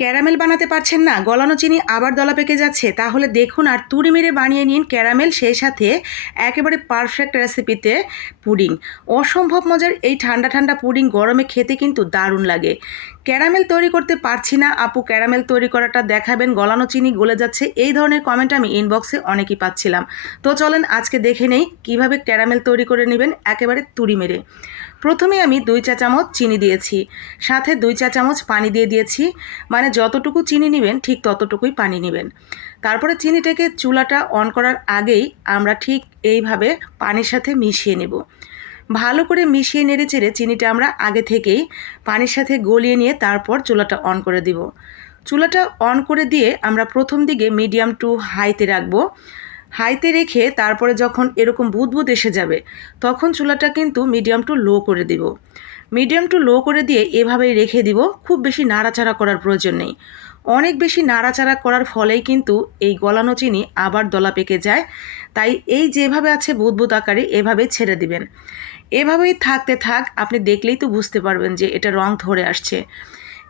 Caramel বানাতে পারছেন না, গলানো চিনি আবার দলা পেকে যাচ্ছে, তাহলে দেখুন আর তুড়ি মেরে বানিয়ে নিন ক্যারামেল, সেই সাথে একেবারে পারফেক্ট রেসিপিতে পুডিং। অসম্ভব মজার এই ঠান্ডা ঠান্ডা পুডিং গরমে খেতে কিন্তু দারুণ লাগে। ক্যারামেল তৈরি করতে পারছি না, আপু ক্যারামেল তৈরি করাটা দেখাবেন, গলানো চিনি গলে যাচ্ছে, এই ধরনের কমেন্ট আমি ইনবক্সে অনেকই পাচ্ছিলাম। তো চলেন আজকে দেখে নেই কীভাবে ক্যারামেল তৈরি করে নেবেন, একেবারে তুড়ি মেরে। প্রথমে আমি দুই চা চামচ চিনি দিয়েছি, সাথে দুই চা চামচ পানি দিয়ে দিয়েছি মানে যতটুকু চিনি নেবেন ঠিক ততটুকুই পানি নেবেন। তারপরে চিনিটাকে চুলাটা অন করার আগেই আমরা ঠিক এইভাবে পানির সাথে মিশিয়ে নেব। ভালো করে মিশিয়ে নেড়ে চেড়ে চিনিটা আমরা আগে থেকেই পানির সাথে গলিয়ে নিয়ে তারপর চুলাটা অন করে দিব। চুলাটা অন করে দিয়ে আমরা প্রথম দিকে মিডিয়াম টু হাইতে রাখব। হাইতে রেখে তারপরে যখন এরকম বুদবুদ এসে যাবে, তখন চুলাটা কিন্তু মিডিয়াম টু লো করে দিব। মিডিয়াম টু লো করে দিয়ে এভাবেই রেখে দিব, খুব বেশি নাড়াচাড়া করার প্রয়োজন নেই। অনেক বেশি নাড়াচাড়া করার ফলেই কিন্তু এই গলানো চিনি আবার দলা পেকে যায়। তাই এই যেভাবে আছে বুদবুদ আকারে এভাবে ছেড়ে দিবেন। এভাবেই থাকতে থাক, আপনি দেখলেই তো বুঝতে পারবেন যে এটা রং ধরে আসছে।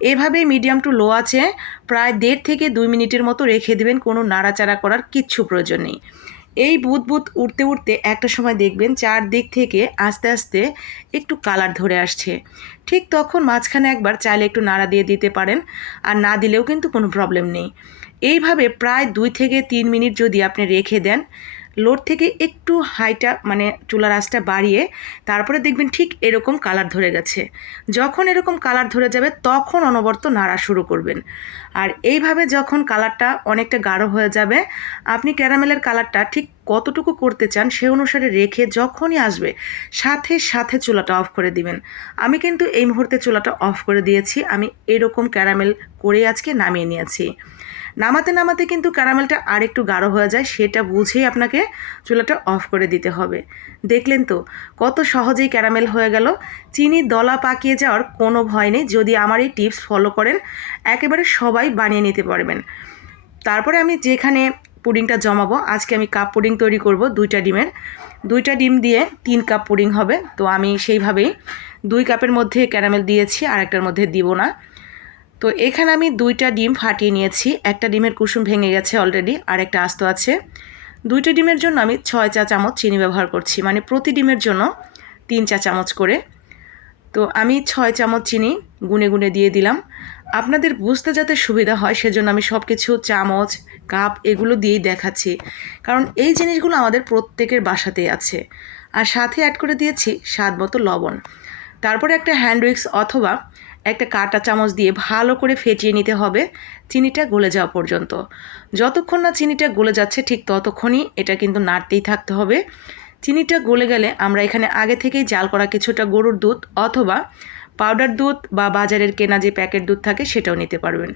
এভাবে মিডিয়াম টু লো আছে। প্রায় দেড় থেকে দুই মিনিটের মতো রেখে দেবেন, কোনো নাড়াচাড়া করার কিচ্ছু প্রয়োজন নেই। এই বুদ বুদ উঠতে উঠতে একটা সময় দেখবেন চারদিক থেকে আস্তে আস্তে একটু কালার ধরে আসছে। ঠিক তখন মাঝখানে একবার চাইলে একটু নাড়া দিয়ে দিতে পারেন, আর না দিলেও কিন্তু কোনো প্রবলেম নেই। এইভাবে প্রায় দুই থেকে তিন মিনিট যদি আপনি রেখে দেন লোড থেকে একটু হাইটা মানে চুলার আঁচটা বাড়িয়ে তারপরে দেখবেন ঠিক এরকম কালার ধরে গেছে। যখন এরকম কালার ধরে যাবে তখন অনবর্ত নাড়া শুরু করবেন। আর এইভাবে যখন কালারটা অনেকটা গাঢ় হয়ে যাবে, আপনি ক্যারামেলের কালারটা ঠিক কতটুকু করতে চান সে অনুসারে রেখে যখনই আসবে, সাথে সাথে চুলাটা অফ করে দিবেন। আমি কিন্তু এই মুহূর্তে চুলাটা অফ করে দিয়েছি। আমি এরকম ক্যারামেল করে আজকে নামিয়ে নিয়েছি। নামাতে নামাতে কিন্তু ক্যারামেলটা আর একটু গাঢ় হয়ে যায়, সেটা বুঝেই আপনাকে চুলাটা অফ করে দিতে হবে। দেখলেন তো, কত সহজেই ক্যারামেল হয়ে গেল। চিনি দলা পাকিয়ে যাওয়ার কোনো ভয় নেই, যদি আমার এই টিপস ফলো করেন, একেবারে সবাই বানিয়ে নিতে পারবেন। তারপরে আমি যেখানে পুডিংটা জমাবো, আজকে আমি কাপ পুডিং তৈরি করব দুইটা ডিমের। দুইটা ডিম দিয়ে তিন কাপ পুডিং হবে, তো আমি সেইভাবেই দুই কাপের মধ্যে ক্যারামেল দিয়েছি আর একটার মধ্যে দিব না। তো এখানে আমি দুইটা ডিম ফাটিয়ে নিয়েছি। একটা ডিমের কুসুম ভেঙে গেছে অলরেডি আর একটা আস্ত আছে। দুইটা ডিমের জন্য আমি ছয় চা চামচ চিনি ব্যবহার করছি। মানে প্রতি ডিমের জন্য তিন চা চামচ করে। তো আমি ছয় চামচ চিনি গুনে গুনে দিয়ে দিলাম। আপনাদের বুঝতে যাতে সুবিধা হয় সেজন্য আমি সব কিছু চামচ, কাপ এগুলো দিয়েই দেখাচ্ছি। কারণ এই জিনিসগুলো আমাদের প্রত্যেকের বাসাতেই আছে। আর সাথে অ্যাড করে দিয়েছি স্বাদ মতো লবণ। তারপরে একটা হ্যান্ড উইক্স অথবা একটা কাঁটা চামচ দিয়ে ভালো করে ফেটিয়ে নিতে হবে। চিনিটা গলে যাওয়া পর্যন্ত। যতক্ষণ না চিনিটা গলে যাচ্ছে, ঠিক ততক্ষণই এটা কিন্তু নাড়তেই থাকতে হবে। চিনিটা গলে গেলে আমরা এখানে আগে থেকেই জাল করা কিছুটা গরুর দুধ অথবা পাউডার দুধ বা বাজারের কেনা যে প্যাকেট দুধ থাকে, সেটাও নিতে পারবেন।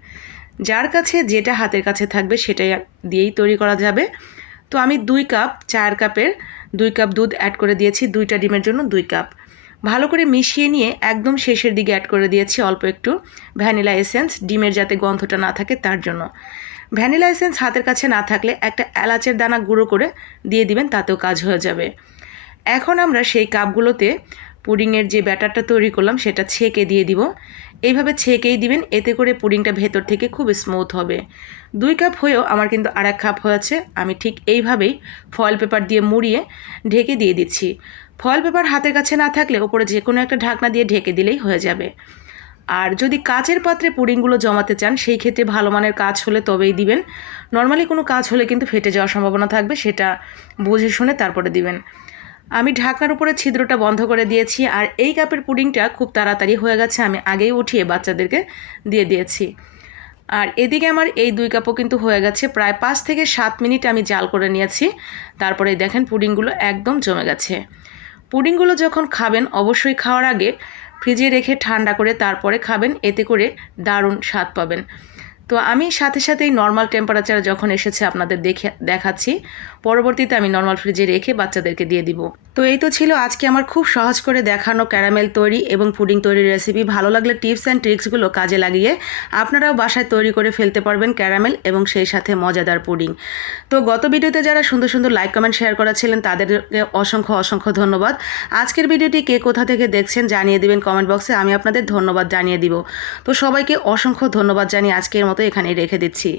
যার কাছে যেটা হাতের কাছে থাকবে, সেটাই দিয়েই তৈরি করা যাবে। তো আমি দুই কাপ, চার কাপের দুই কাপ দুধ অ্যাড করে দিয়েছি। দুইটা ডিমের জন্য দুই কাপ। ভালো করে মিশিয়ে নিয়ে একদম শেষের দিকে অ্যাড করে দিয়েছি অল্প একটু ভ্যানিলা এসেন্স ডিমের যাতে গন্ধটা না থাকে তার জন্য। ভ্যানিলা এসেন্স হাতের কাছে না থাকলে একটা এলাচের দানা গুঁড়ো করে দিয়ে দিবেন, তাতেও কাজ হয়ে যাবে। এখন আমরা সেই কাপগুলোতে পুডিংয়ের যে ব্যাটারটা তৈরি করলাম, সেটা ছেঁকে দিয়ে দিব। এইভাবে ছেঁকেই দিবেন, এতে করে পুডিংটা ভেতর থেকে খুব স্মুথ হবে। দুই কাপ হয়েও আমার কিন্তু আর এক কাপ হয়েছে, আমি ঠিক এইভাবেই ফয়েল পেপার দিয়ে মুড়িয়ে ঢেকে দিয়ে দিচ্ছি। ফয়েল পেপার হাতের কাছে না থাকলে ওপরে যে কোনো একটা ঢাকনা দিয়ে ঢেকে দিলেই হয়ে যাবে। আর যদি কাচের পাত্রে পুডিংগুলো জমাতে চান, সেই ক্ষেত্রে ভালো মানের কাজ হলে তবেই দিবেন। নর্মালি কোনো কাজ হলে কিন্তু ফেটে যাওয়ার সম্ভাবনা থাকবে, সেটা বুঝে শুনে তারপরে দিবেন। আমি ঢাকনার উপরে ছিদ্রটা বন্ধ করে দিয়েছি, আর এই কাপের পুডিংটা খুব তাড়াতাড়ি হয়ে গেছে, আমি আগেই উঠিয়ে বাচ্চাদেরকে দিয়ে দিয়েছি। আর এদিকে আমার এই দুই কাপও কিন্তু হয়ে গেছে, প্রায় পাঁচ থেকে সাত মিনিট আমি জাল করে নিয়েছি। তারপরে দেখেন পুডিংগুলো একদম জমে গেছে। পুডিংগুলো যখন খাবেন, অবশ্যই খাওয়ার আগে ফ্রিজে রেখে ঠান্ডা করে তারপরে খাবেন, এতে করে দারুণ স্বাদ পাবেন। তো আমি সাথে সাথেই নর্মাল টেম্পারেচার যখন এসেছে আপনাদের দেখে, দেখাচ্ছি, পরবর্তীতে আমি নর্মাল ফ্রিজে রেখে বাচ্চাদেরকে দিয়ে দিব। তো এই তো ছিল আজকে আমার খুব সহজ করে দেখানো ক্যারামেল তৈরি এবং পুডিং তৈরির রেসিপি ভালো লাগলে টিপস অ্যান্ড ট্রিক্সগুলো কাজে লাগিয়ে আপনারাও বাসায় তৈরি করে ফেলতে পারবেন ক্যারামেল এবং সেই সাথে মজাদার পুডিং। তো গত ভিডিওতে যারা সুন্দর সুন্দর লাইক কমেন্ট শেয়ার করেছিলেন, তাদেরকে অসংখ্য অসংখ্য ধন্যবাদ। আজকের ভিডিওটি কে কোথা থেকে দেখছেন জানিয়ে দিবেন কমেন্ট বক্সে আমি আপনাদের ধন্যবাদ জানিয়ে দিব। তো সবাইকে অসংখ্য ধন্যবাদ জানিয়ে আজকের মতো এখানেই রেখে দিচ্ছি।